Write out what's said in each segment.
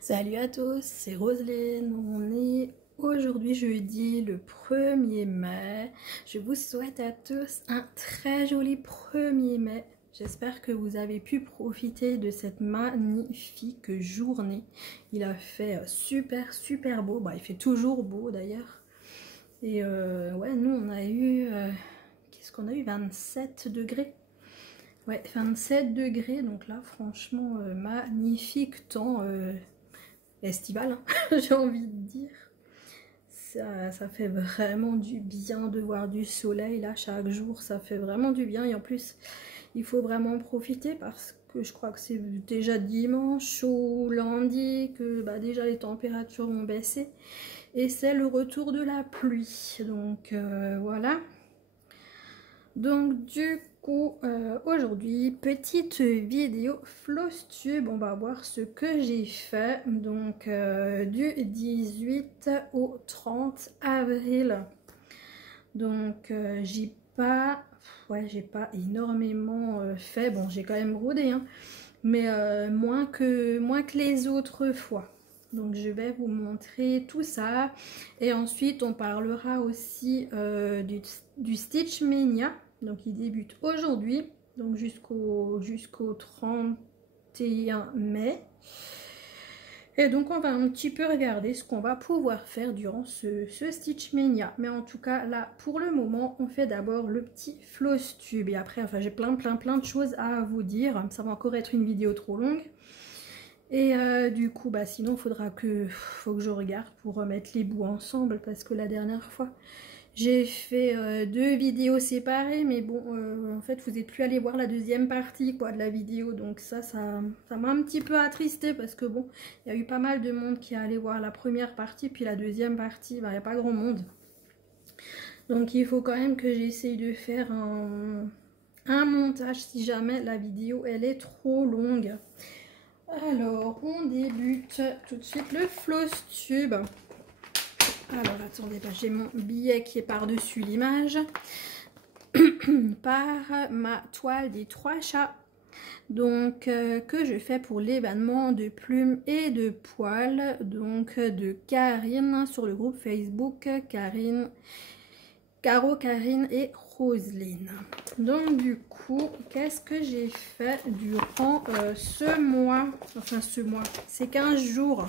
Salut à tous, c'est Roselyne. On est aujourd'hui jeudi le 1er mai. Je vous souhaite à tous un très joli 1er mai. J'espère que vous avez pu profiter de cette magnifique journée. Il a fait super beau. Bah, il fait toujours beau d'ailleurs. Et ouais, nous on a eu, qu'est-ce qu'on a eu? 27 degrés. Ouais, 27 degrés. Donc là, franchement, magnifique temps. Estival, hein, j'ai envie de dire. Ça fait vraiment du bien de voir du soleil là chaque jour, ça fait vraiment du bien. Et en plus, il faut vraiment profiter parce que je crois que c'est déjà dimanche ou lundi que bah, déjà les températures ont baissé. Et c'est le retour de la pluie. Donc voilà. Donc du coup, aujourd'hui, petite vidéo Flosstube. On va voir ce que j'ai fait. Donc du 18 au 30 avril. Donc j'ai pas énormément fait. Bon, j'ai quand même brodé, hein, mais moins que les autres fois. Donc je vais vous montrer tout ça. Et ensuite on parlera aussi du Stitch Mania. Donc il débute aujourd'hui, donc jusqu'au 31 mai. Et donc on va un petit peu regarder ce qu'on va pouvoir faire durant ce Stitch Mania. Mais en tout cas là pour le moment on fait d'abord le petit Flosstube. Et après enfin j'ai plein de choses à vous dire. Ça va encore être une vidéo trop longue. Et du coup, bah sinon, faut que je regarde pour remettre les bouts ensemble parce que la dernière fois, j'ai fait 2 vidéos séparées, mais bon, en fait, vous n'êtes plus allé voir la deuxième partie quoi de la vidéo, donc ça m'a un petit peu attristé parce que bon, il y a eu pas mal de monde qui est allé voir la première partie, puis la deuxième partie, bah, il n'y a pas grand monde. Donc il faut quand même que j'essaye de faire un montage si jamais la vidéo elle est trop longue. Alors, on débute tout de suite le Flosstube. Alors, attendez, j'ai mon billet qui est par-dessus l'image. Par ma toile des 3 chats. Donc, que je fais pour l'événement de plumes et de poils. Donc, de Karine sur le groupe Facebook. Caro, Karine et Roselyne. Donc du coup, qu'est-ce que j'ai fait durant ce mois? Enfin ce mois, c'est 15 jours.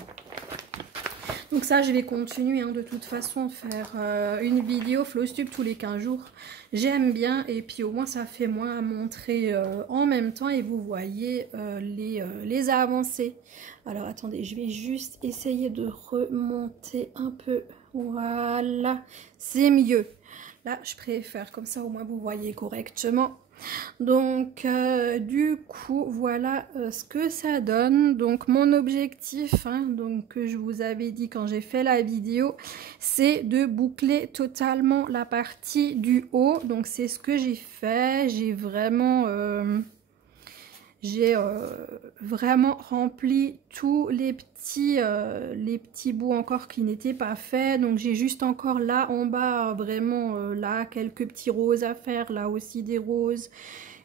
Donc ça, je vais continuer hein, de toute façon faire une vidéo Flosstube tous les 15 jours. J'aime bien et puis au moins ça fait moins à montrer en même temps et vous voyez les avancées. Alors attendez, je vais juste essayer de remonter un peu. Voilà, c'est mieux. Là, je préfère, comme ça au moins vous voyez correctement. Donc, du coup, voilà ce que ça donne. Donc, mon objectif, hein, donc, que je vous avais dit quand j'ai fait la vidéo, c'est de boucler totalement la partie du haut. Donc, c'est ce que j'ai fait. J'ai vraiment rempli tous les petits bouts encore qui n'étaient pas faits. Donc j'ai juste encore là en bas, vraiment là, quelques petits roses à faire. Là aussi des roses.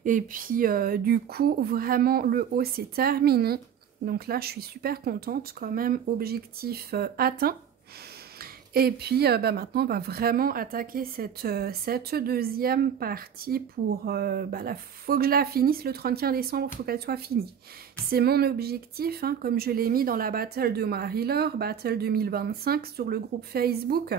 Et puis du coup, vraiment le haut c'est terminé. Donc là, je suis super contente quand même. Objectif atteint. Et puis bah maintenant on va vraiment attaquer cette deuxième partie pour faut que je la finisse le 31 décembre, il faut qu'elle soit finie. C'est mon objectif, hein, comme je l'ai mis dans la battle de Marie-Laure, battle 2025 sur le groupe Facebook.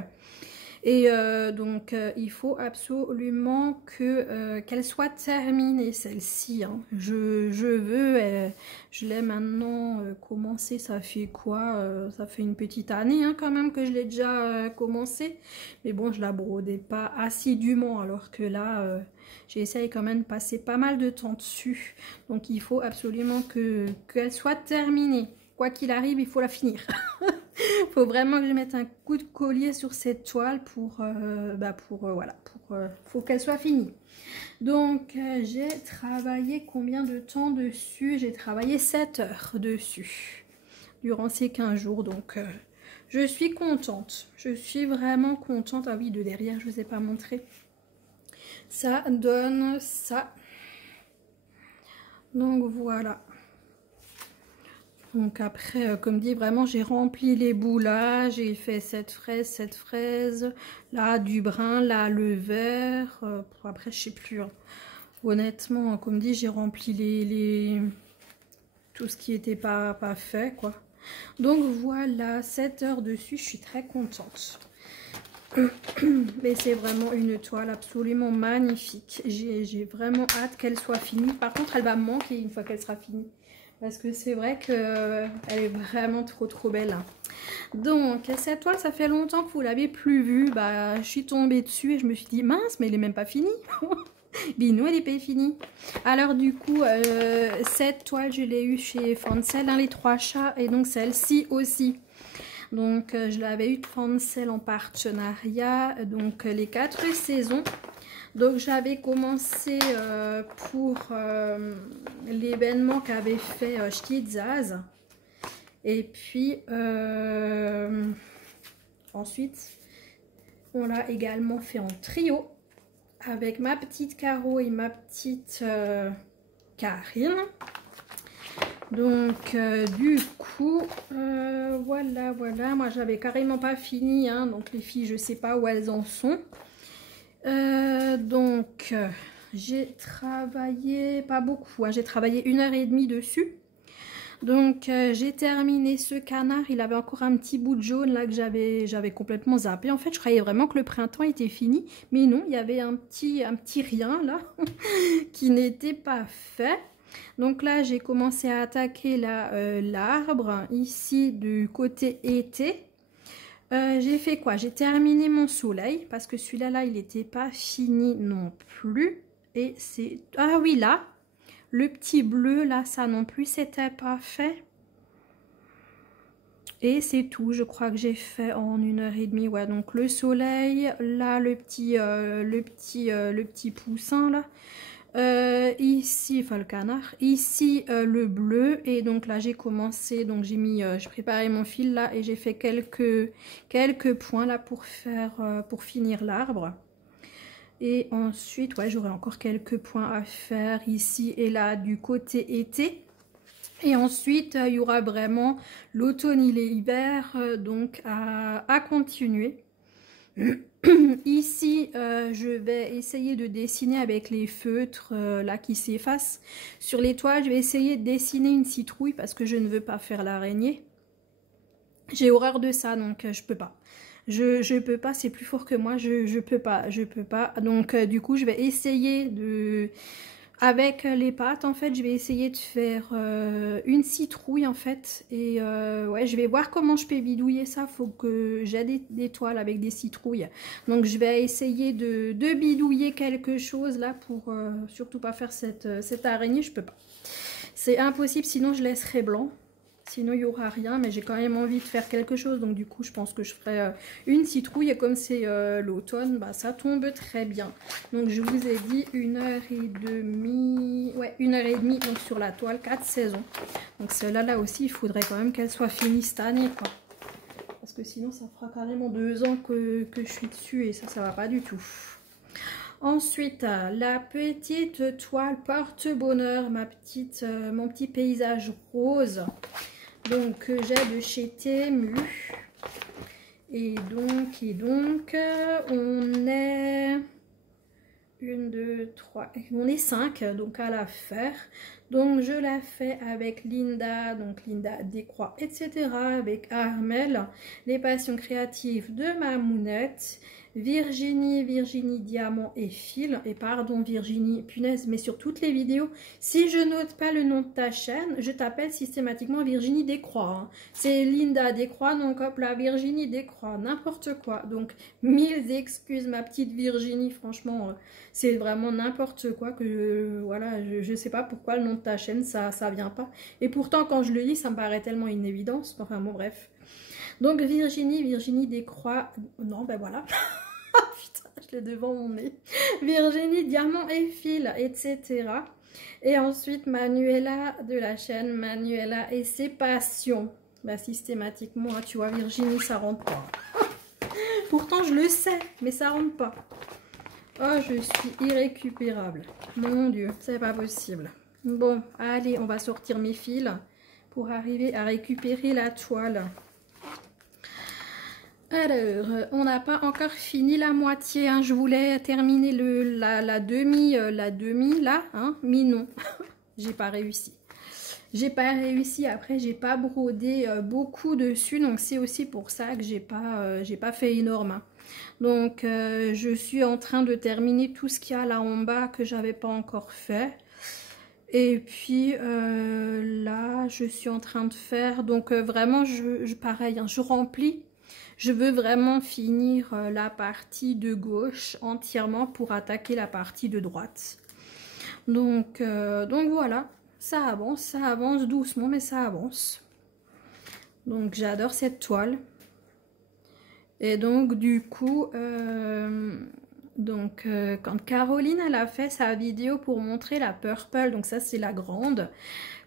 Et donc il faut absolument qu'elle soit terminée celle-ci. Hein. Je veux, je l'ai maintenant commencé, ça fait quoi ça fait une petite année hein, quand même que je l'ai déjà commencé. Mais bon, je la brodais pas assidûment alors que là, j'essaye quand même de passer pas mal de temps dessus. Donc il faut absolument qu'elle soit terminée. Quoi qu'il arrive, il faut la finir. Faut vraiment que je mette un coup de collier sur cette toile faut qu'elle soit finie. Donc j'ai travaillé combien de temps dessus? J'ai travaillé 7 heures dessus durant ces 15 jours. Donc je suis contente. Je suis vraiment contente. Ah oui, de derrière, je ne vous ai pas montré. Ça donne ça. Donc voilà. Donc après, comme dit, vraiment, j'ai rempli les bouts là. J'ai fait cette fraise, là, du brun, là, le vert. Après, je sais plus. Hein. Honnêtement, comme dit, j'ai rempli tout ce qui n'était pas fait, quoi. Donc voilà, 7 heures dessus, je suis très contente. Mais c'est vraiment une toile absolument magnifique. J'ai vraiment hâte qu'elle soit finie. Par contre, elle va me manquer une fois qu'elle sera finie. Parce que c'est vrai qu'elle est vraiment trop belle. Donc, cette toile, ça fait longtemps que vous l'avez plus vue. Bah, je suis tombée dessus et je me suis dit, mince, mais elle est même pas finie. Binou, elle n'est pas finie. Alors du coup, cette toile, je l'ai eue chez Fancel, hein, les 3 chats, et donc celle-ci aussi. Donc je l'avais eu de Fancel en partenariat, donc les 4 saisons. Donc j'avais commencé pour l'événement qu'avait fait Stiezaz. Et puis ensuite, on l'a également fait en trio. Avec ma petite Caro et ma petite Karine. Donc du coup, voilà. Moi j'avais carrément pas fini, hein, donc les filles je sais pas où elles en sont. Donc j'ai travaillé, pas beaucoup, hein, j'ai travaillé 1h30 dessus. Donc j'ai terminé ce canard, il avait encore un petit bout de jaune là que j'avais complètement zappé. En fait je croyais vraiment que le printemps était fini, mais non, il y avait un petit rien là qui n'était pas fait. Donc là j'ai commencé à attaquer l'arbre ici du côté été. J'ai fait quoi? J'ai terminé mon soleil parce que celui-là là il n'était pas fini non plus. Et c'est... Ah oui là! Le petit bleu, là, ça non plus, c'était pas fait. Et c'est tout, je crois que j'ai fait en 1h30. Ouais, donc le soleil, là, le petit poussin, là. Ici, enfin le canard. Ici, le bleu. Et donc là, j'ai commencé, donc j'ai préparé mon fil, là, et j'ai fait quelques points, là, pour finir l'arbre. Et ensuite, ouais, j'aurai encore quelques points à faire ici et là du côté été. Et ensuite, il y aura vraiment l'automne et l'hiver, donc à continuer. Ici, je vais essayer de dessiner avec les feutres là qui s'effacent. Sur les toiles, je vais essayer de dessiner une citrouille parce que je ne veux pas faire l'araignée. J'ai horreur de ça, donc je peux pas. Je peux pas, c'est plus fort que moi, je peux pas. Donc du coup, je vais essayer de... Avec les pâtes, en fait, je vais essayer de faire une citrouille, en fait. Et ouais, je vais voir comment je peux bidouiller ça. Faut que j'ai des toiles avec des citrouilles. Donc je vais essayer de bidouiller quelque chose là pour surtout pas faire cette araignée. Je peux pas. C'est impossible, sinon je laisserai blanc. Sinon, il n'y aura rien, mais j'ai quand même envie de faire quelque chose. Donc, du coup, je pense que je ferai une citrouille. Et comme c'est l'automne, bah, ça tombe très bien. Donc, je vous ai dit 1h30. Ouais, 1h30 donc, sur la toile, 4 saisons. Donc, celle-là, là aussi, il faudrait quand même qu'elle soit finie cette année, quoi. Parce que sinon, ça fera carrément 2 ans que je suis dessus. Et ça va pas du tout. Ensuite, la petite toile porte-bonheur, mon petit paysage rose. Donc j'ai de chez Temu. Et donc on est 1, 2, 3, on est 5 donc à la faire. Donc je la fais avec Linda, donc Linda Décroix, etc. Avec Armel, les passions créatives de Mamounette. Virginie Diamant et Fil. Et pardon Virginie, punaise, mais sur toutes les vidéos, si je note pas le nom de ta chaîne, je t'appelle systématiquement Virginie Décroix. Hein. C'est Linda Décroix, donc hop là, Virginie Décroix, n'importe quoi. Donc 1000 excuses ma petite Virginie, franchement, c'est vraiment n'importe quoi que, voilà, je sais pas pourquoi le nom de ta chaîne, ça vient pas. Et pourtant, quand je le lis, ça me paraît tellement une évidence. Enfin bon, bref. Donc Virginie Décroix, non ben voilà, putain je l'ai devant mon nez, Virginie Diamant et Fil, etc. Et ensuite Manuela de la chaîne Manuela et ses passions. Bah systématiquement, tu vois Virginie ça rentre pas. Pourtant je le sais, mais ça rentre pas. Oh je suis irrécupérable, mon dieu, c'est pas possible. Bon allez on va sortir mes fils. pour arriver à récupérer la toile. Alors, on n'a pas encore fini la moitié, hein. Je voulais terminer la demi là, hein, mais non, j'ai pas réussi. J'ai pas réussi, après j'ai pas brodé beaucoup dessus, donc c'est aussi pour ça que j'ai pas fait énorme, hein. Donc je suis en train de terminer tout ce qu'il y a là en bas que j'avais pas encore fait. Et puis là je suis en train de faire, donc vraiment pareil, hein, je remplis. Je veux vraiment finir la partie de gauche entièrement pour attaquer la partie de droite. Donc voilà. Ça avance doucement, mais ça avance. Donc j'adore cette toile. Et donc du coup, quand Caroline elle a fait sa vidéo pour montrer la purple, donc ça c'est la grande,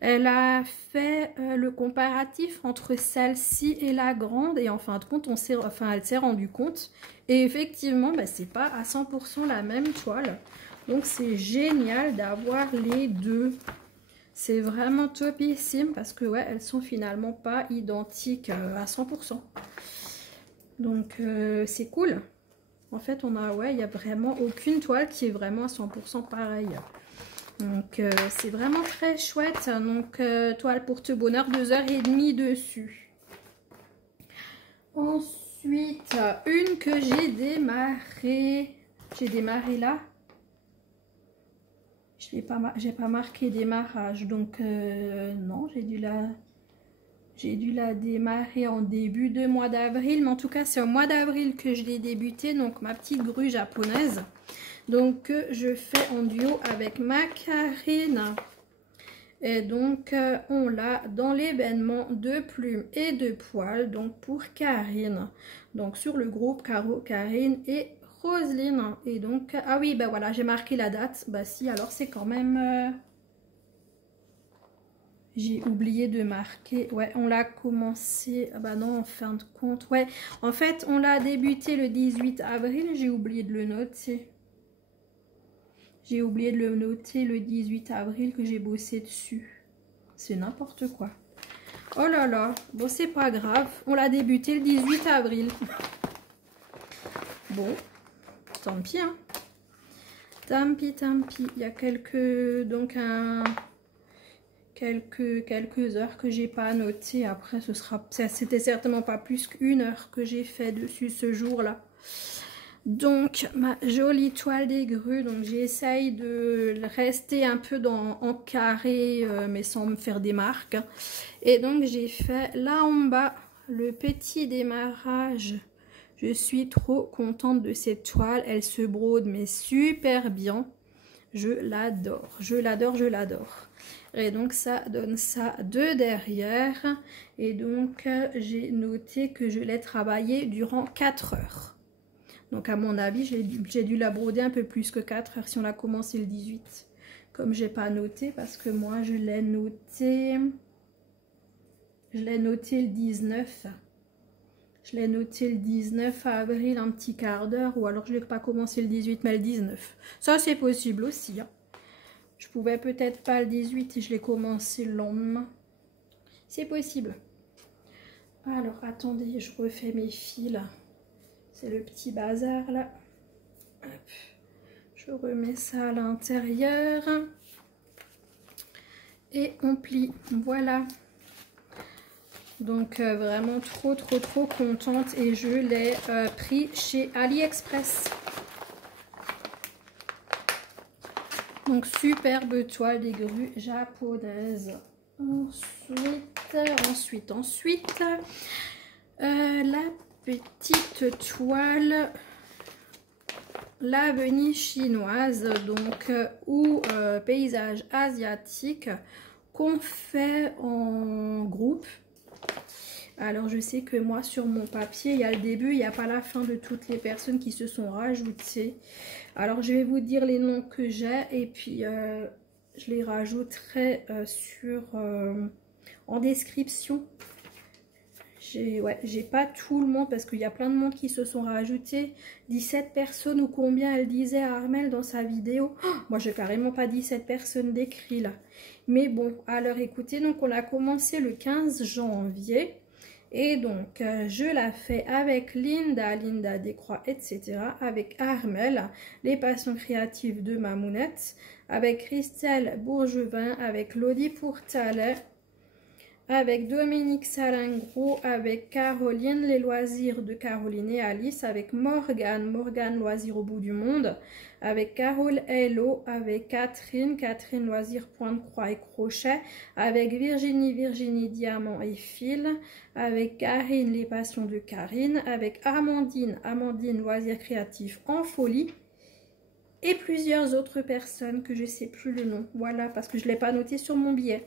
elle a fait le comparatif entre celle-ci et la grande, et en fin de compte, elle s'est rendue compte. Et effectivement, bah, c'est pas à 100% la même toile. Donc c'est génial d'avoir les deux. C'est vraiment topissime parce que ouais, elles sont finalement pas identiques à 100%. Donc c'est cool. En fait, il y a vraiment aucune toile qui est vraiment à 100% pareille. Donc c'est vraiment très chouette. Donc toile porte-bonheur 2h30 dessus. Ensuite, une que j'ai démarré. J'ai démarré là. J'ai pas marqué démarrage, donc non, j'ai dû la démarrer en début de mois d'avril, mais en tout cas c'est au mois d'avril que je l'ai débuté, donc ma petite grue japonaise, donc je fais en duo avec ma Karine. Et donc on l'a dans l'événement de plumes et de poils, donc pour Karine, donc sur le groupe Caro, Karine et Roselyne. Et donc ah oui, ben voilà, j'ai marqué la date. Bah si, alors c'est quand même j'ai oublié de marquer. Ouais, on l'a commencé, ah bah non, en fin de compte, ouais, en fait on l'a débuté le 18 avril. J'ai oublié de le noter. J'ai oublié de le noter le 18 avril que j'ai bossé dessus. C'est n'importe quoi. Oh là là, bon c'est pas grave, on l'a débuté le 18 avril. Bon, tant pis, hein. Tant pis, tant pis. Il y a quelques heures que j'ai pas noté. Après, c'était certainement pas plus qu'1 heure que j'ai fait dessus ce jour-là. Donc, ma jolie toile des grues. Donc, j'essaye de rester un peu en carré, mais sans me faire des marques. Et donc, j'ai fait là en bas le petit démarrage. Je suis trop contente de cette toile. Elle se brode, mais super bien. Je l'adore, je l'adore, je l'adore. Et donc, ça donne ça de derrière. Et donc, j'ai noté que je l'ai travaillé durant 4 heures. Donc à mon avis, j'ai dû la broder un peu plus que 4 heures si on a commencé le 18. Comme j'ai pas noté, parce que moi je l'ai noté le 19. Je l'ai noté le 19 avril, un petit quart d'heure, ou alors je l'ai pas commencé le 18, mais le 19. Ça c'est possible aussi, hein. Je pouvais peut-être pas le 18 et je l'ai commencé le lendemain. C'est possible. Alors attendez, je refais mes fils. C'est le petit bazar là. Hop. Je remets ça à l'intérieur. Et on plie. Voilà. Donc vraiment trop contente. Et je l'ai pris chez AliExpress. Donc superbe toile des grues japonaises. Ensuite. La petite toile, l'avenue chinoise, donc ou paysage asiatique, qu'on fait en groupe. Alors je sais que moi sur mon papier il y a le début, il n'y a pas la fin de toutes les personnes qui se sont rajoutées. Alors je vais vous dire les noms que j'ai et puis je les rajouterai en description. j'ai pas tout le monde parce qu'il y a plein de monde qui se sont rajoutés. 17 personnes ou combien elle disait à Armelle dans sa vidéo. Oh, moi, j'ai carrément pas 17 personnes d'écrit là. Mais bon, alors écoutez, donc on a commencé le 15 janvier. Et donc, je la fais avec Linda Décroix, etc. Avec Armelle, les passions créatives de Mamounette. Avec Christelle Bourgevin, avec Lodi Pourtalet. Avec Dominique Salingro, avec Caroline, les loisirs de Caroline et Alice, avec Morgane loisirs au bout du monde, avec Carole Hello, avec Catherine loisirs point de croix et crochet, avec Virginie diamant et fil, avec Karine, les passions de Karine, avec Amandine loisirs créatifs en folie, et plusieurs autres personnes que je ne sais plus le nom, voilà, parce que je ne l'ai pas noté sur mon billet.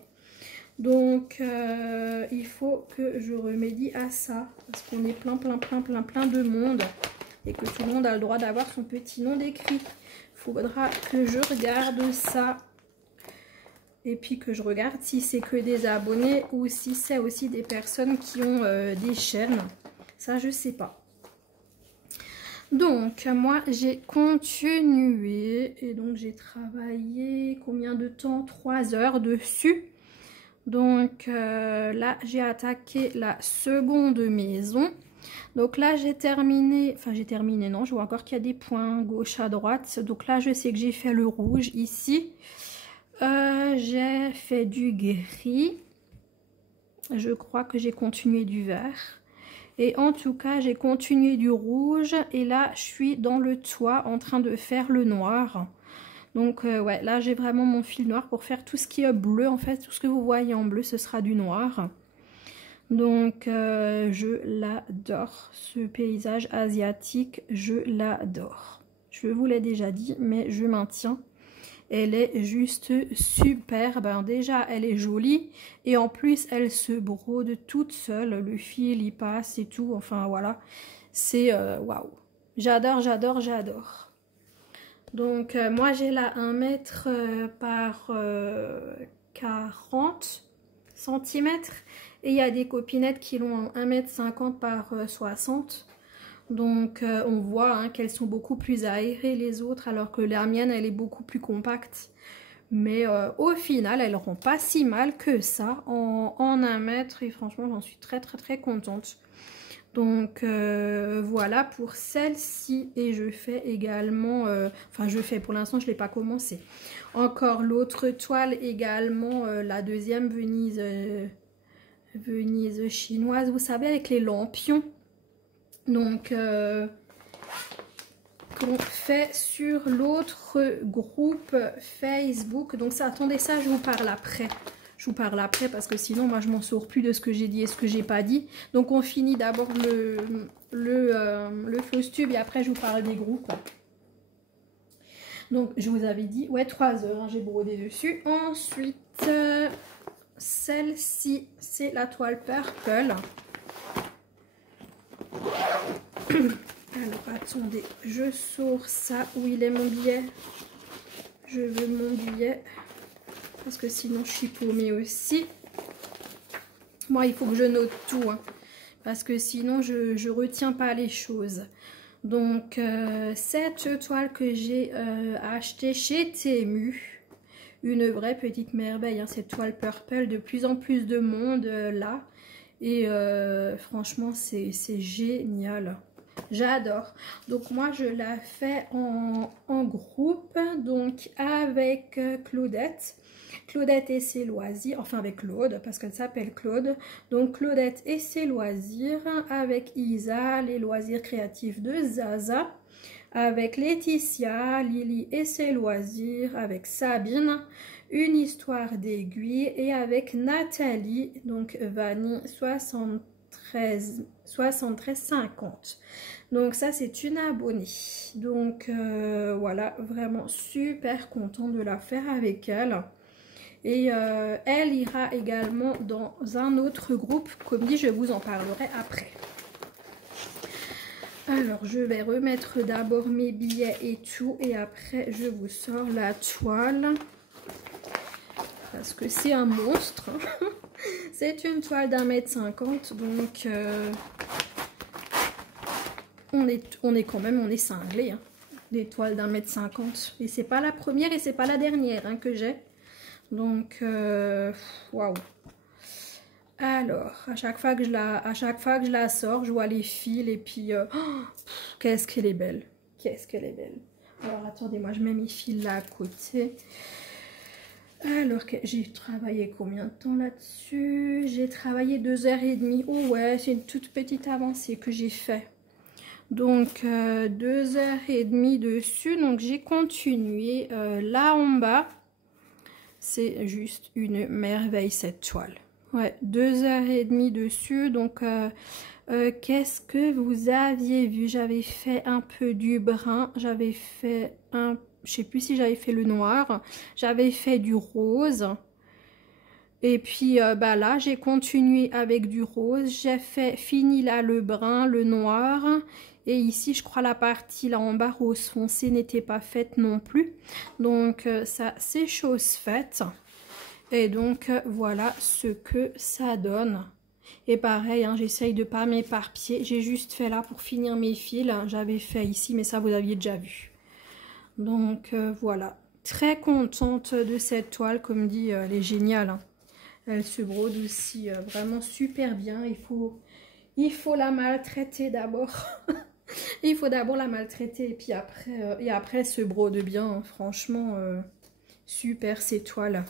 Donc, il faut que je remédie à ça, parce qu'on est plein de monde, et que tout le monde a le droit d'avoir son petit nom d'écrit. Il faudra que je regarde ça, et puis que je regarde si c'est que des abonnés, ou si c'est aussi des personnes qui ont des chaînes. Ça, je sais pas. Donc, moi, j'ai continué, et donc j'ai travaillé combien de temps? 3 heures dessus. Donc là, j'ai attaqué la seconde maison. Donc là, j'ai terminé, enfin j'ai terminé, non, je vois encore qu'il y a des points gauche à droite. Donc là, je sais que j'ai fait le rouge ici. J'ai fait du gris. Je crois que j'ai continué du vert. Et en tout cas, j'ai continué du rouge. Et là, je suis dans le toit en train de faire le noir. Donc ouais, là j'ai vraiment mon fil noir pour faire tout ce qui est bleu. En fait, tout ce que vous voyez en bleu, ce sera du noir. Donc je l'adore. Ce paysage asiatique, je l'adore. Je vous l'ai déjà dit, mais je maintiens. Elle est juste superbe. Ben, déjà, elle est jolie. Et en plus, elle se brode toute seule. Le fil, il passe et tout. Enfin, voilà. C'est waouh. J'adore, j'adore, j'adore. Donc, moi, j'ai là 1 mètre par 40 cm. Et il y a des copinettes qui l'ont 1,50 m par 60. Donc, on voit hein, qu'elles sont beaucoup plus aérées les autres, alors que la mienne, elle est beaucoup plus compacte. Mais au final, elle rend pas si mal que ça en 1 mètre. Et franchement, j'en suis très contente. Donc voilà pour celle-ci. Et je fais également, enfin je fais pour l'instant, je ne l'ai pas commencé. Encore l'autre toile également, la deuxième Venise, Venise chinoise, vous savez, avec les lampions. Donc qu'on fait sur l'autre groupe Facebook. Donc ça, attendez, ça je vous parle après. Je vous parle après parce que sinon moi je m'en sors plus de ce que j'ai dit et ce que j'ai pas dit. Donc on finit d'abord le fausse tube et après je vous parle des groupes. Donc je vous avais dit, ouais 3 heures, hein, j'ai brodé dessus. Ensuite, celle-ci, c'est la toile purple. Alors attendez, je sors ça. Où il est mon billet? Je veux mon billet. Parce que sinon je suis paumée aussi. Moi il faut que je note tout. Hein, parce que sinon je retiens pas les choses. Donc cette toile que j'ai achetée chez Temu. Une vraie petite merveille. Hein, cette toile purple. De plus en plus de monde là. Et franchement c'est génial. J'adore. Donc moi je la fais en groupe. Donc avec Claudette. Claudette et ses loisirs, enfin avec Claude, parce qu'elle s'appelle Claude. Donc Claudette et ses loisirs, avec Isa, les loisirs créatifs de Zaza, avec Laetitia, Lily et ses loisirs, avec Sabine, une histoire d'aiguille, et avec Nathalie, donc Vanille 7350. Donc ça c'est une abonnée. Donc voilà, vraiment super content de la faire avec elle. Et elle ira également dans un autre groupe. Comme dit, je vous en parlerai après. Alors, je vais remettre d'abord mes billets et tout. Et après, je vous sors la toile. Parce que c'est un monstre. C'est une toile d'1,50 m, donc on est quand même, on est cinglé, hein, des toiles d'1,50 m. Et c'est pas la première et c'est pas la dernière hein, que j'ai. Donc, waouh. Alors, à chaque fois que je la sors, je vois les fils et puis, oh, qu'est-ce qu'elle est belle. Qu'est-ce qu'elle est belle. Alors, attendez, moi, je mets mes fils là à côté. Alors, j'ai travaillé combien de temps là-dessus? J'ai travaillé 2h30. Oh ouais, c'est une toute petite avancée que j'ai fait. Donc, 2h30 dessus. Donc, j'ai continué là en bas. C'est juste une merveille cette toile. Ouais, 2h30 dessus. Donc, qu'est-ce que vous aviez vu? J'avais fait un peu du brun. J'avais fait un... Je sais plus si j'avais fait le noir. J'avais fait du rose. Et puis, bah là, j'ai continué avec du rose. J'ai fait fini là le brun, le noir. Et ici, je crois la partie là en bas rose foncé n'était pas faite non plus. Donc, ça, c'est chose faite. Et donc, voilà ce que ça donne. Et pareil, hein, j'essaye de pas m'éparpiller. J'ai juste fait là pour finir mes fils. J'avais fait ici, mais ça, vous aviez déjà vu. Donc, voilà. Très contente de cette toile. Comme dit, elle est géniale. Hein. Elle se brode aussi vraiment super bien. Il faut la maltraiter d'abord. Il faut d'abord la maltraiter et après elle se brode bien. Hein. Franchement, super ces toiles.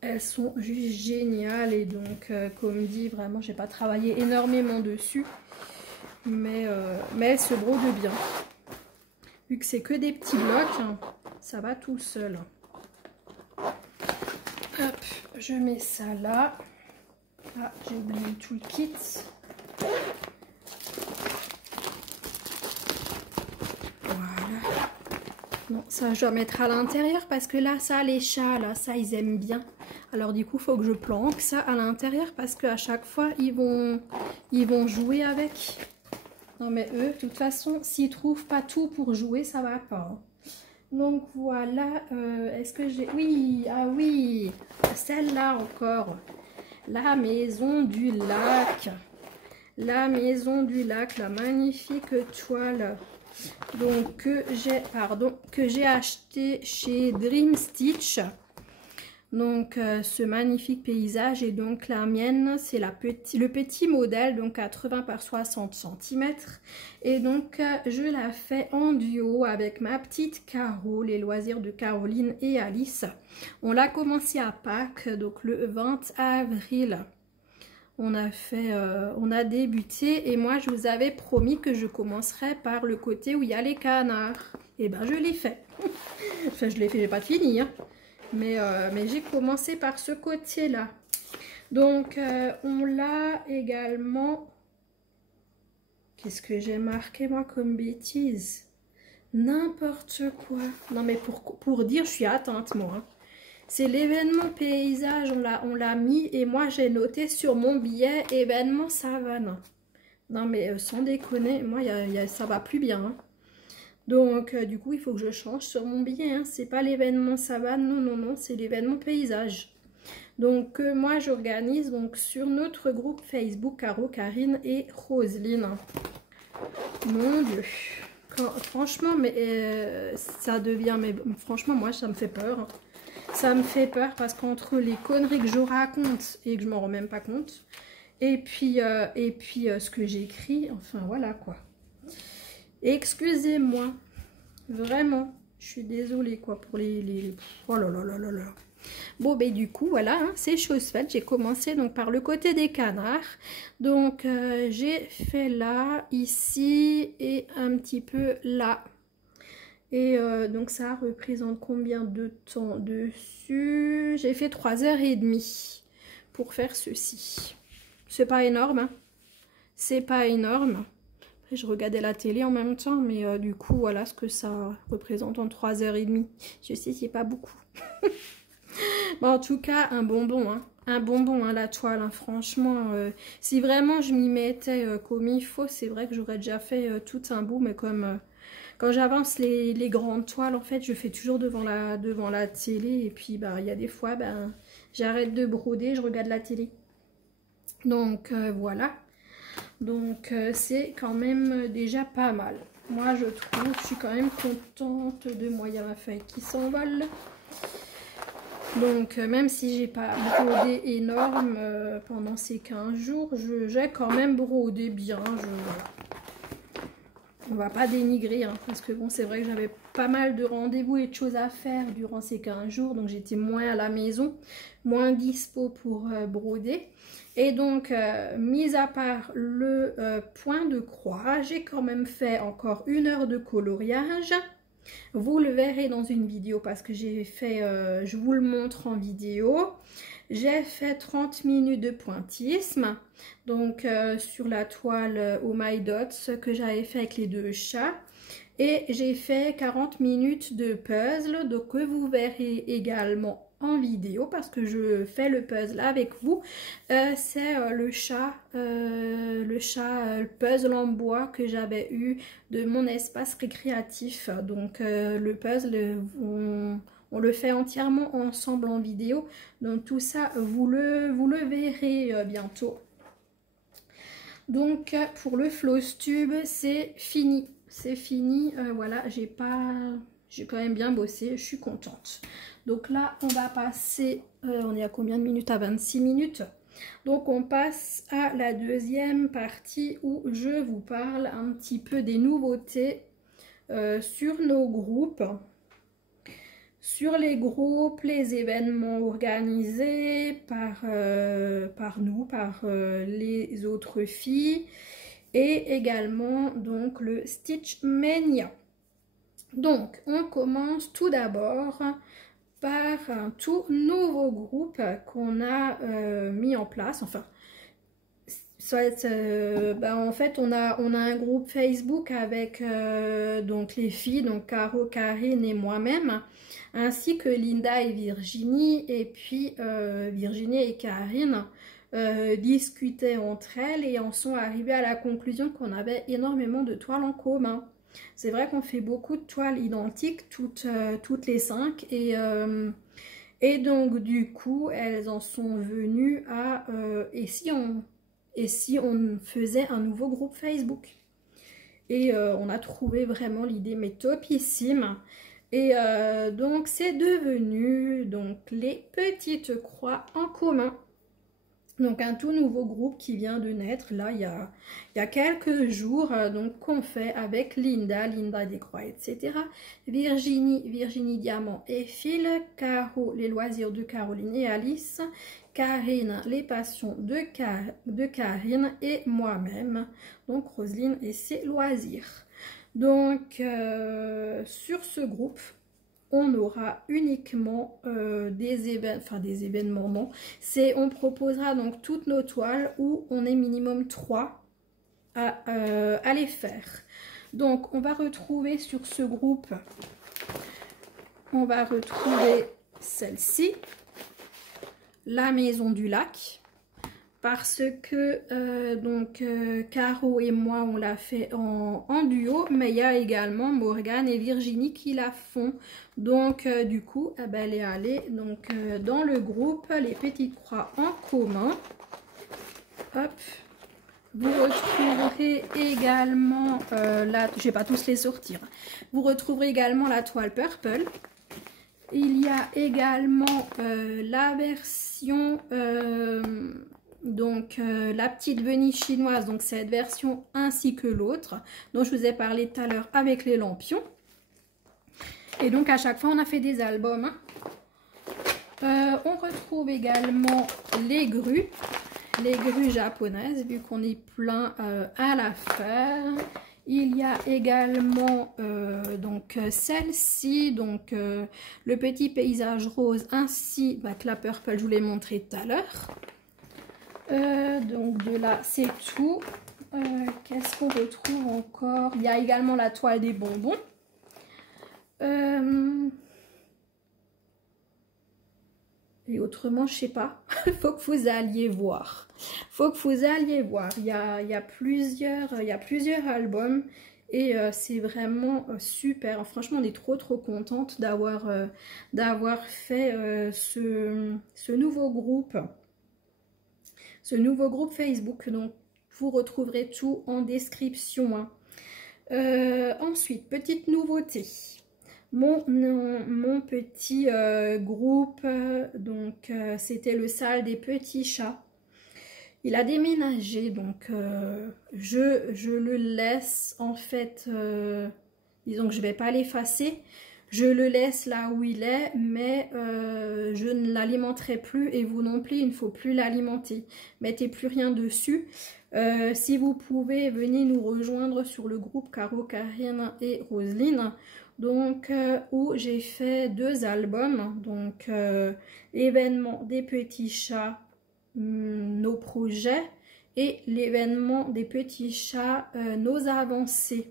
Elles sont juste géniales et donc, comme dit, vraiment, j'ai pas travaillé énormément dessus. Mais elles se brodent bien. Vu que c'est que des petits blocs, hein, ça va tout seul. Hop, je mets ça là. Ah, j'ai oublié tout le kit. Voilà. Non, ça je dois mettre à l'intérieur parce que là, ça, les chats, là, ça, ils aiment bien. Alors du coup, il faut que je planque ça à l'intérieur parce qu'à chaque fois, ils vont jouer avec. Non mais eux, de toute façon, s'ils trouvent pas tout pour jouer, ça va pas. Hein. Donc voilà, est-ce que j'ai... Oui, ah oui, celle-là encore. La maison du lac. La maison du lac, la magnifique toile. Donc que j'ai acheté chez Dream Stitch. Donc ce magnifique paysage et donc la mienne c'est le petit modèle donc 80 par 60 cm et donc je la fais en duo avec ma petite Caro, les loisirs de Caroline et Alice. On l'a commencé à Pâques donc le 20 avril. On a débuté et moi je vous avais promis que je commencerais par le côté où il y a les canards. Et ben je l'ai fait. Enfin je l'ai fait, j'ai pas fini hein. Mais j'ai commencé par ce côté-là. Donc, on l'a également... Qu'est-ce que j'ai marqué, moi, comme bêtise? N'importe quoi. Non, mais pour dire, je suis atteinte, moi. Hein. C'est l'événement paysage, on l'a mis. Et moi, j'ai noté sur mon billet, événement savane. Non, mais sans déconner, moi, ça va plus bien. Hein. Donc, du coup, il faut que je change sur mon billet. Hein. C'est pas l'événement savane, non, non, non, c'est l'événement paysage. Donc, moi, j'organise donc sur notre groupe Facebook Caro, Karine et Roselyne. Mon Dieu. Franchement, mais ça devient... Mais franchement, moi, ça me fait peur. Ça me fait peur parce qu'entre les conneries que je raconte et que je m'en rends même pas compte, et puis ce que j'écris, enfin, voilà, quoi. Excusez-moi, vraiment, je suis désolée quoi pour les... Oh là là là là là. Bon, ben du coup, voilà, hein, c'est chose faite. J'ai commencé donc par le côté des canards. Donc, j'ai fait là, ici et un petit peu là. Et donc, ça représente combien de temps dessus? J'ai fait 3h30 pour faire ceci. C'est pas énorme, hein. C'est pas énorme. Je regardais la télé en même temps, mais du coup, voilà ce que ça représente en 3h30. Je sais, c'est pas beaucoup. Bon, en tout cas, un bonbon, hein. Un bonbon, hein, la toile, hein. Franchement. Si vraiment je m'y mettais comme il faut, c'est vrai que j'aurais déjà fait tout un bout, mais comme quand j'avance les grandes toiles, en fait, je fais toujours devant la télé, et puis, bah, il y a des fois, ben, j'arrête de broder, je regarde la télé. Donc voilà, donc c'est quand même déjà pas mal. Moi je trouve, je suis quand même contente de moi. Il y a ma feuille qui s'envole. Donc même si j'ai pas brodé énorme pendant ces 15 jours, j'ai quand même brodé bien. On va pas dénigrer, hein, parce que bon, c'est vrai que j'avais pas mal de rendez-vous et de choses à faire durant ces 15 jours. Donc j'étais moins à la maison, moins dispo pour broder. Et donc, mis à part le point de croix, j'ai quand même fait encore 1 heure de coloriage. Vous le verrez dans une vidéo parce que j'ai fait, je vous le montre en vidéo. J'ai fait 30 minutes de pointillisme, donc sur la toile au My Dots que j'avais fait avec les 2 chats. Et j'ai fait 40 minutes de puzzle, donc que vous verrez également en vidéo parce que je fais le puzzle avec vous. C'est le puzzle en bois que j'avais eu de mon espace récréatif. Donc le puzzle, on le fait entièrement ensemble en vidéo. Donc tout ça, vous le verrez bientôt. Donc pour le floss tube, c'est fini. C'est fini, voilà, j'ai quand même bien bossé, je suis contente. Donc là, on va passer, on est à combien de minutes? À 26 minutes. Donc on passe à la deuxième partie où je vous parle un petit peu des nouveautés sur nos groupes. Sur les groupes, les événements organisés par nous, par les autres filles. Et également donc le Stitch Mania. Donc on commence tout d'abord par un tout nouveau groupe qu'on a mis en place. Enfin, en fait on a un groupe Facebook avec donc les filles, donc Caro, Karine et moi-même, ainsi que Linda et Virginie. Et puis Virginie et Karine discutaient entre elles et en sont arrivées à la conclusion qu'on avait énormément de toiles en commun. C'est vrai qu'on fait beaucoup de toiles identiques, toutes les 5, et donc du coup elles en sont venues à et si on faisait un nouveau groupe Facebook. Et on a trouvé vraiment l'idée mais topissime. Et donc c'est devenu donc les petites croix en commun. Donc un tout nouveau groupe qui vient de naître là il y a quelques jours, donc qu'on fait avec Linda des Croix, etc. Virginie Diamant et Phil, Caro les loisirs de Caroline et Alice, Karine les passions de Karine et moi-même, donc Roselyne et ses loisirs. Donc sur ce groupe on aura uniquement des événements, non. On proposera donc toutes nos toiles où on est minimum 3 à les faire. Donc on va retrouver sur ce groupe, on va retrouver celle-ci, la maison du lac. Parce que Caro et moi on l'a fait en duo, mais il y a également Morgane et Virginie qui la font. Donc du coup elle est allée donc dans le groupe les petites croix en commun. Hop. Vous retrouverez également je vais pas tous les sortir. Vous retrouverez également la toile purple. Il y a également la version la petite Venise chinoise, donc cette version ainsi que l'autre dont je vous ai parlé tout à l'heure avec les lampions. Et donc à chaque fois on a fait des albums. On retrouve également les grues japonaises vu qu'on est plein à la faire. Il y a également celle-ci, donc le petit paysage rose ainsi que la purple, je vous l'ai montré tout à l'heure. Donc de là c'est tout. Qu'est-ce qu'on retrouve encore? Il y a également la toile des bonbons. Et autrement je sais pas. Faut que vous alliez voir. Il y a plusieurs albums. Et c'est vraiment super. Franchement, on est trop contente d'avoir fait ce nouveau groupe. ce nouveau groupe Facebook. Donc, vous retrouverez tout en description, hein. Ensuite, petite nouveauté. Mon petit groupe, donc c'était le salle des petits chats. Il a déménagé, donc je le laisse en fait, disons que je ne vais pas l'effacer. Je le laisse là où il est, mais je ne l'alimenterai plus et vous non plus, il ne faut plus l'alimenter. Mettez plus rien dessus. Si vous pouvez, venez nous rejoindre sur le groupe Caro, Karine et Roselyne, donc où j'ai fait 2 albums, donc l'événement des petits chats, nos projets, et l'événement des petits chats, nos avancées.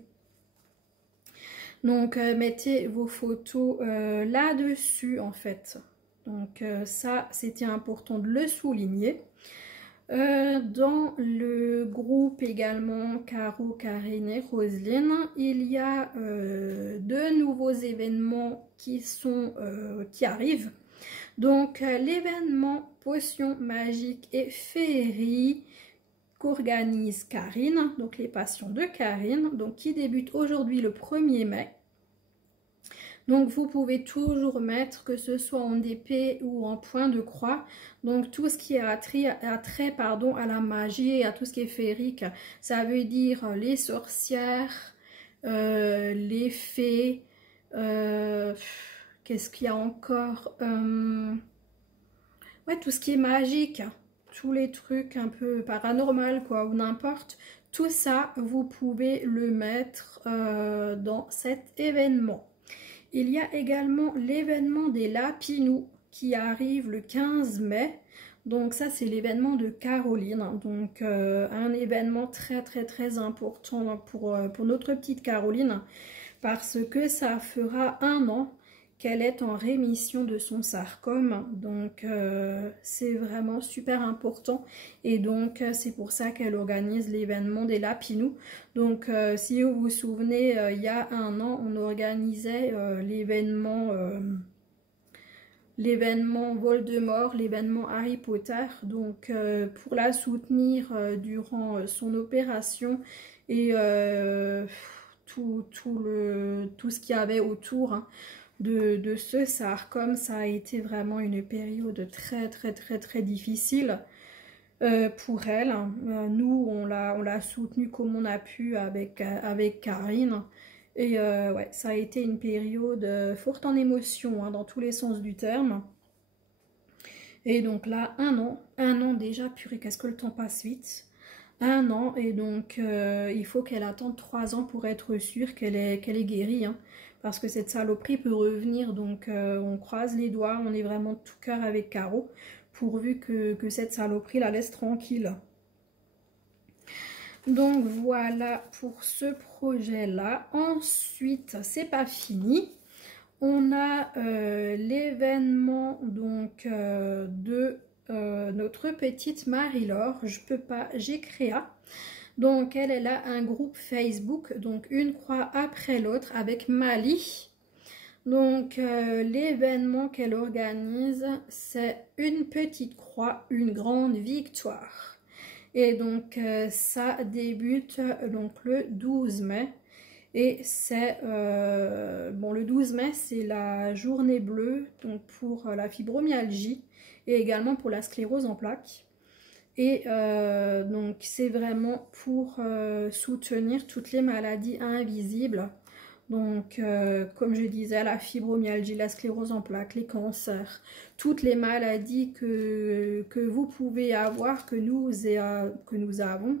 Donc mettez vos photos là-dessus en fait. Donc ça, c'était important de le souligner. Dans le groupe également Caro, Karine et Roselyne, il y a 2 nouveaux événements qui arrivent. Donc l'événement Potions magiques et féerie qu'organise Karine, donc les passions de Karine, donc qui débute aujourd'hui le 1er mai. Donc vous pouvez toujours mettre, que ce soit en épée ou en point de croix, donc tout ce qui a trait à la magie et à tout ce qui est féerique. Ça veut dire les sorcières, les fées, qu'est-ce qu'il y a encore, ouais, tout ce qui est magique, tous les trucs un peu paranormal quoi, ou n'importe, tout ça vous pouvez le mettre dans cet événement. Il y a également l'événement des Lapinous qui arrive le 15 mai. Donc ça c'est l'événement de Caroline. Donc un événement très important pour notre petite Caroline. Parce que ça fera 1 an qu'elle est en rémission de son sarcome. Donc c'est vraiment super important. Et donc c'est pour ça qu'elle organise l'événement des Lapinous. Donc si vous vous souvenez, il y a 1 an, on organisait l'événement Voldemort, l'événement Harry Potter. Donc pour la soutenir durant son opération et tout ce qu'il y avait autour, hein, de ce sarcome, ça a été vraiment une période très difficile pour elle. Nous, on l'a soutenue comme on a pu avec Karine. Et ouais, ça a été une période forte en émotions, hein, dans tous les sens du terme. Et donc là, 1 an déjà, purée, qu'est-ce que le temps passe vite. 1 an, et donc il faut qu'elle attende 3 ans pour être sûre qu'elle est guérie, hein, parce que cette saloperie peut revenir. Donc on croise les doigts, on est vraiment de tout cœur avec Caro, pourvu que cette saloperie la laisse tranquille. Donc voilà pour ce projet là. Ensuite, c'est pas fini, on a l'événement donc de notre petite Marie-Laure, je peux pas, j'ai créé. Donc elle a un groupe Facebook, donc une croix après l'autre avec Mali. Donc l'événement qu'elle organise, c'est une petite croix, une grande victoire. Et donc ça débute donc le 12 mai. Et c'est, bon, le 12 mai, c'est la journée bleue, donc pour la fibromyalgie et également pour la sclérose en plaques. Et donc c'est vraiment pour soutenir toutes les maladies invisibles. Donc comme je disais, la fibromyalgie, la sclérose en plaques, les cancers, toutes les maladies que vous pouvez avoir, que nous avons.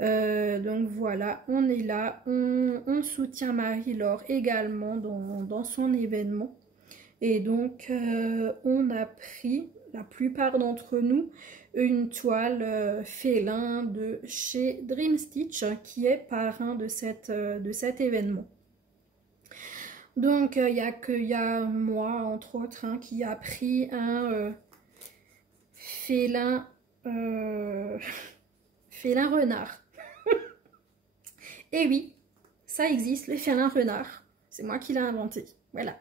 Donc voilà, on est là, on soutient Marie-Laure également dans son événement. Et donc on a pris, la plupart d'entre nous, une toile félin de chez Dream Stitch, qui est parrain de cet événement. Donc il y a moi entre autres, hein, qui a pris un félin félin renard. Et oui, ça existe, les félins renards. C'est moi qui l'ai inventé. Voilà.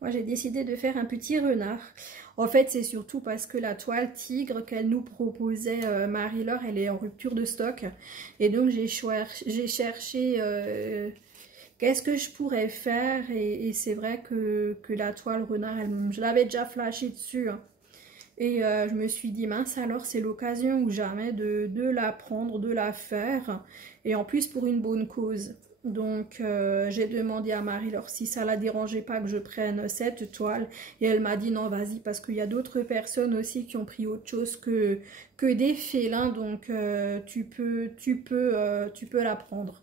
Moi, j'ai décidé de faire un petit renard. En fait, c'est surtout parce que la toile tigre qu'elle nous proposait Marie-Laure, elle est en rupture de stock. Et donc, j'ai cherché qu'est-ce que je pourrais faire. Et c'est vrai que la toile renard, je l'avais déjà flashé dessus, hein. Et je me suis dit, mince, alors c'est l'occasion ou jamais de la prendre, de la faire. Et en plus, pour une bonne cause. Donc, j'ai demandé à Marie-Laure si ça la dérangeait pas que je prenne cette toile. Et elle m'a dit non, vas-y, parce qu'il y a d'autres personnes aussi qui ont pris autre chose que des félins. Donc, tu peux la prendre.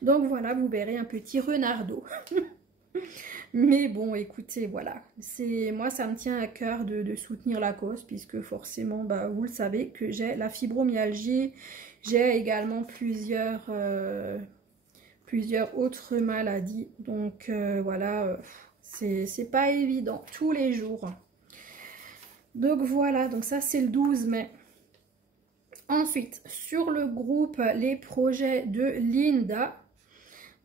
Donc, voilà, vous verrez un petit renardeau. Mais bon, écoutez, voilà. Moi, ça me tient à cœur de soutenir la cause, puisque forcément, bah, vous le savez, que j'ai la fibromyalgie. J'ai également plusieurs autres maladies. Donc voilà, c'est pas évident tous les jours. Donc voilà, donc ça c'est le 12 mai. Ensuite, sur le groupe Les projets de Linda,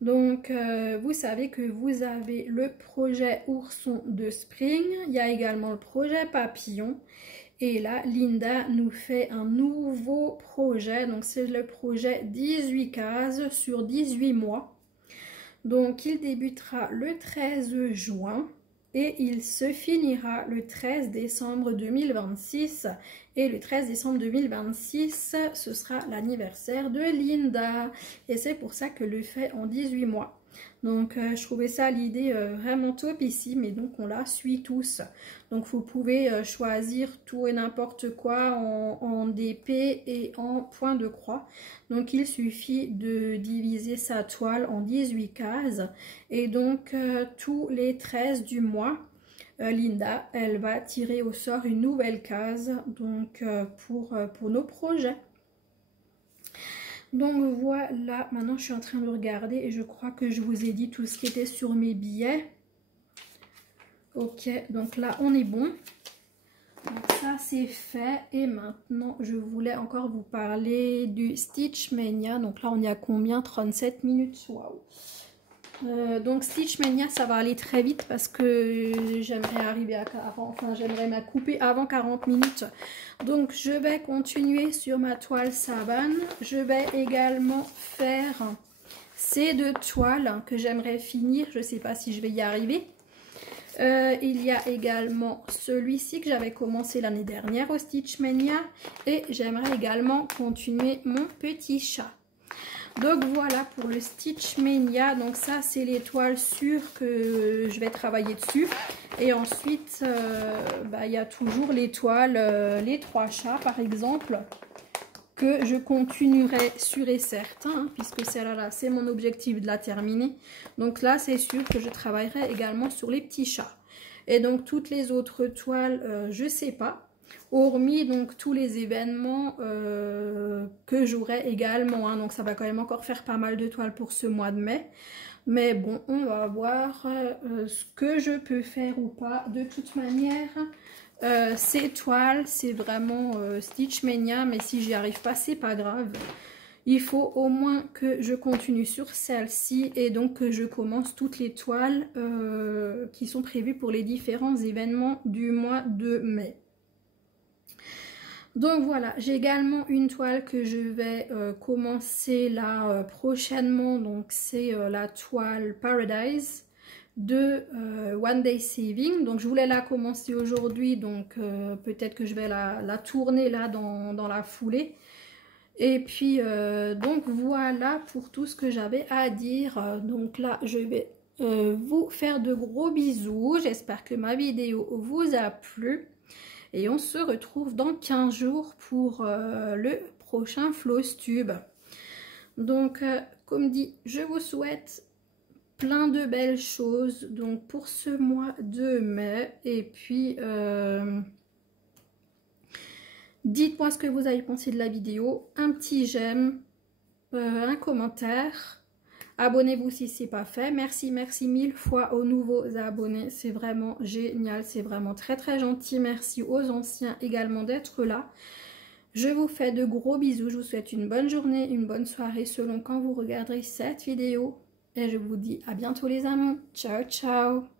donc vous savez que vous avez le projet Ourson de Spring, il y a également le projet Papillon. Et là, Linda nous fait un nouveau projet. Donc, c'est le projet 18 cases sur 18 mois. Donc, il débutera le 13 juin et il se finira le 13 décembre 2026. Et le 13 décembre 2026, ce sera l'anniversaire de Linda. Et c'est pour ça que le fait en 18 mois. Donc, je trouvais ça l'idée vraiment top ici, mais donc on la suit tous. Donc, vous pouvez choisir tout et n'importe quoi en DP et en point de croix. Donc, il suffit de diviser sa toile en 18 cases. Et donc, tous les 13 du mois, Linda, elle va tirer au sort une nouvelle case donc, pour nos projets. Donc voilà, maintenant je suis en train de regarder et je crois que je vous ai dit tout ce qui était sur mes billets. Ok, donc là on est bon. Donc ça c'est fait et maintenant je voulais encore vous parler du Stitch Mania. Donc là on est à combien? 37 minutes, waouh. Donc Stitch Mania ça va aller très vite parce que j'aimerais arriver à 40, enfin j'aimerais me couper avant 40 minutes. Donc je vais continuer sur ma toile savane. Je vais également faire ces deux toiles que j'aimerais finir. Je ne sais pas si je vais y arriver. Il y a également celui-ci que j'avais commencé l'année dernière au Stitch Mania. Et j'aimerais également continuer mon petit chat. Donc voilà pour le Stitch Mania. Donc ça c'est les toiles sûres que je vais travailler dessus. Et ensuite il y a toujours les toiles, les 3 chats par exemple, que je continuerai sûr et certain, hein, puisque celle-là c'est mon objectif de la terminer. Donc là c'est sûr que je travaillerai également sur les petits chats. Et donc toutes les autres toiles, je sais pas. Hormis donc tous les événements que j'aurai également, hein. Donc ça va quand même encore faire pas mal de toiles pour ce mois de mai. Mais bon, on va voir ce que je peux faire ou pas. De toute manière, ces toiles, c'est vraiment Stitch Mania. Mais si j'y arrive pas, c'est pas grave. Il faut au moins que je continue sur celle-ci et donc que je commence toutes les toiles qui sont prévues pour les différents événements du mois de mai. Donc voilà, j'ai également une toile que je vais commencer là prochainement. Donc c'est la toile Paradise de One Day Saving. Donc je voulais la commencer aujourd'hui, donc peut-être que je vais la tourner là dans la foulée. Et puis donc voilà pour tout ce que j'avais à dire. Donc là je vais vous faire de gros bisous. J'espère que ma vidéo vous a plu. Et on se retrouve dans 15 jours pour le prochain Flosstube. Donc, comme dit, je vous souhaite plein de belles choses donc pour ce mois de mai. Et puis, dites-moi ce que vous avez pensé de la vidéo. Un petit j'aime, un commentaire. Abonnez-vous si ce n'est pas fait. Merci, merci 1000 fois aux nouveaux abonnés. C'est vraiment génial. C'est vraiment très, très gentil. Merci aux anciens également d'être là. Je vous fais de gros bisous. Je vous souhaite une bonne journée, une bonne soirée selon quand vous regarderez cette vidéo. Et je vous dis à bientôt les amis. Ciao, ciao.